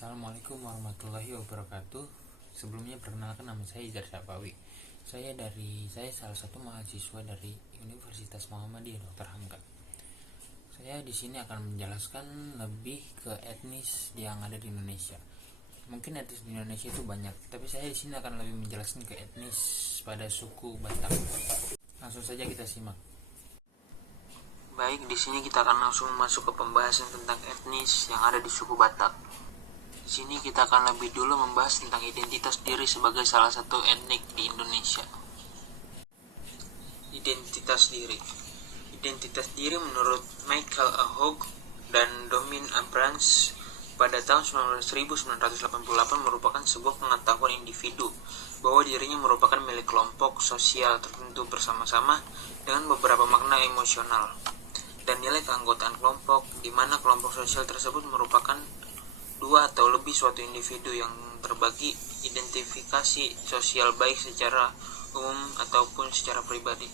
Assalamualaikum warahmatullahi wabarakatuh. Sebelumnya perkenalkan, nama saya Izar Syafawi. Saya salah satu mahasiswa dari Universitas Muhammadiyah Dr. Hamka. Saya di sini akan menjelaskan lebih ke etnis yang ada di Indonesia. Mungkin etnis di Indonesia itu banyak, tapi saya di sini akan lebih menjelaskan ke etnis pada suku Batak. Langsung saja kita simak. Baik, di sini kita akan langsung masuk ke pembahasan tentang etnis yang ada di suku Batak. Di sini kita akan lebih dulu membahas tentang identitas diri sebagai salah satu etnik di Indonesia. Identitas diri. Identitas diri menurut Michael Ahog dan Domin Abrams pada tahun 1988 merupakan sebuah pengetahuan individu bahwa dirinya merupakan milik kelompok sosial tertentu bersama-sama dengan beberapa makna emosional dan nilai keanggotaan kelompok, di mana kelompok sosial tersebut merupakan dua atau lebih suatu individu yang terbagi identifikasi sosial baik secara umum ataupun secara pribadi.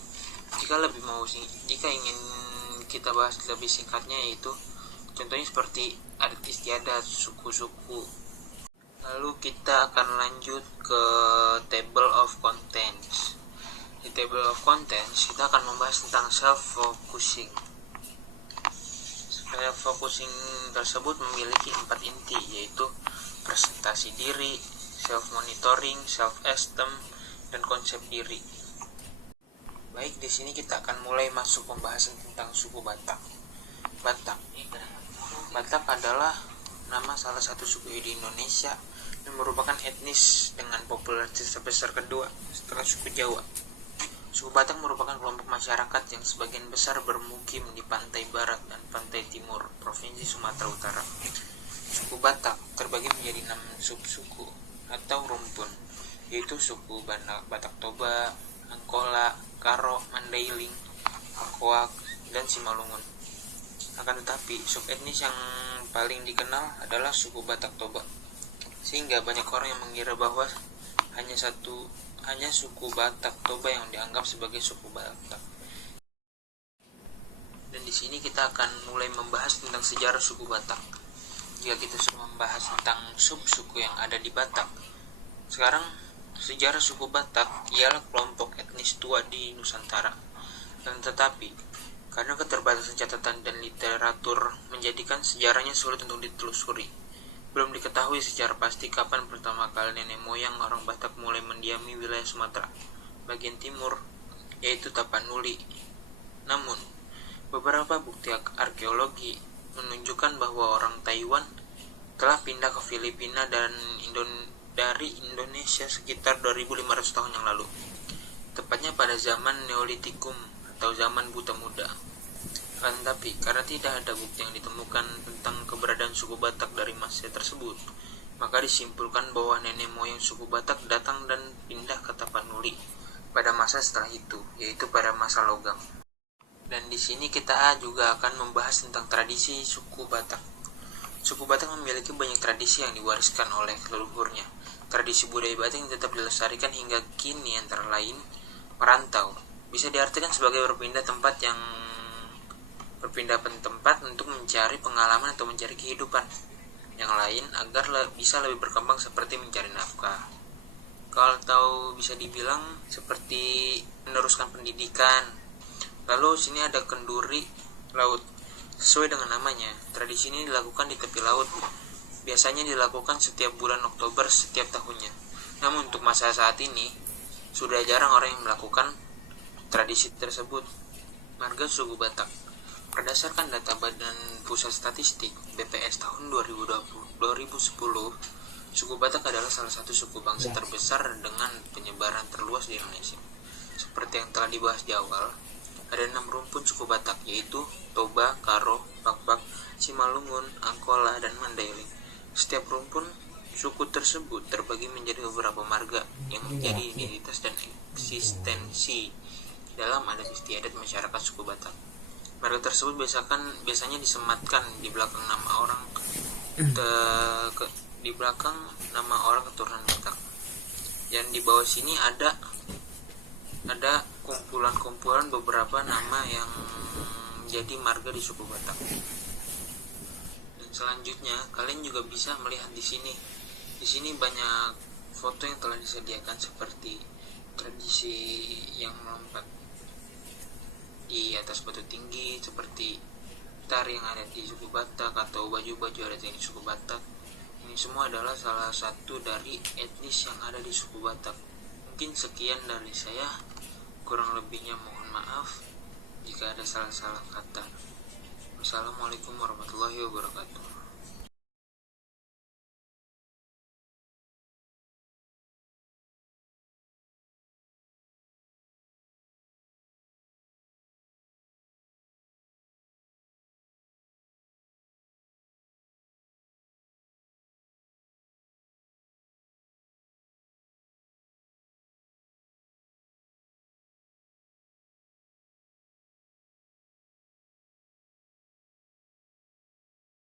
Jika ingin kita bahas lebih singkatnya, yaitu contohnya seperti adat istiadat, suku-suku. Lalu kita akan lanjut ke table of contents. Di table of contents kita akan membahas tentang self-focusing. Self-focusing tersebut memiliki 4 inti, yaitu presentasi diri, self-monitoring, self-esteem, dan konsep diri. Baik, di sini kita akan mulai masuk pembahasan tentang suku Batak. Batak adalah nama salah satu suku di Indonesia yang merupakan etnis dengan popularitas terbesar kedua setelah suku Jawa. Suku Batak merupakan kelompok masyarakat yang sebagian besar bermukim di pantai barat dan pantai timur Provinsi Sumatera Utara. Suku Batak terbagi menjadi 6 subsuku atau rumpun, yaitu suku Batak Toba, Angkola, Karo, Mandailing, Pakoak, dan Simalungun. Akan tetapi, subetnis yang paling dikenal adalah suku Batak Toba, sehingga banyak orang yang mengira bahwa hanya suku Batak Toba yang dianggap sebagai suku Batak. Dan di sini kita akan mulai membahas tentang sejarah suku Batak. Jika kita sudah membahas tentang subsuku yang ada di Batak, sekarang sejarah suku Batak ialah kelompok etnis tua di Nusantara. Dan tetapi, karena keterbatasan catatan dan literatur menjadikan sejarahnya sulit untuk ditelusuri. Belum diketahui secara pasti kapan pertama kali nenek moyang orang Batak mulai mendiami wilayah Sumatera bagian timur, yaitu Tapanuli. Namun, beberapa bukti arkeologi menunjukkan bahwa orang Taiwan telah pindah ke Filipina dan dari Indonesia sekitar 2500 tahun yang lalu, tepatnya pada zaman Neolitikum atau zaman buta muda. Tetapi karena tidak ada bukti yang ditemukan tentang keberadaan suku Batak dari masa tersebut, maka disimpulkan bahwa nenek moyang suku Batak datang dan pindah ke Tapanuli pada masa setelah itu, yaitu pada masa logam. Dan di sini kita juga akan membahas tentang tradisi suku Batak. Suku Batak memiliki banyak tradisi yang diwariskan oleh leluhurnya. Tradisi budaya Batak yang tetap dilestarikan hingga kini antara lain merantau. Bisa diartikan sebagai berpindah tempat untuk mencari pengalaman atau mencari kehidupan yang lain agar bisa lebih berkembang seperti mencari nafkah. Kalau bisa dibilang seperti meneruskan pendidikan. Lalu sini ada kenduri laut. Sesuai dengan namanya, tradisi ini dilakukan di tepi laut. Biasanya dilakukan setiap bulan Oktober setiap tahunnya. Namun untuk masa saat ini sudah jarang orang yang melakukan tradisi tersebut. Marga suku Batak. Berdasarkan data Badan Pusat Statistik BPS tahun 2010, suku Batak adalah salah satu suku bangsa terbesar dengan penyebaran terluas di Indonesia. Seperti yang telah dibahas di awal, ada 6 rumpun suku Batak, yaitu Toba, Karo, Pakpak, Simalungun, Angkola, dan Mandailing. Setiap rumpun suku tersebut terbagi menjadi beberapa marga yang menjadi identitas dan eksistensi dalam adat istiadat masyarakat suku Batak. Marga tersebut biasanya disematkan di belakang nama orang keturunan Batak. Dan di bawah sini ada kumpulan-kumpulan beberapa nama yang menjadi marga di suku Batak. Dan Selanjutnya, kalian juga bisa melihat di sini. Di sini banyak foto yang telah disediakan seperti tradisi yang melompat di atas batu tinggi, seperti tari yang ada di suku Batak atau baju-baju adat yang di suku Batak. Ini semua adalah salah satu dari etnis yang ada di suku Batak. Mungkin sekian dari saya, kurang lebihnya mohon maaf jika ada salah-salah kata. Wassalamualaikum warahmatullahi wabarakatuh.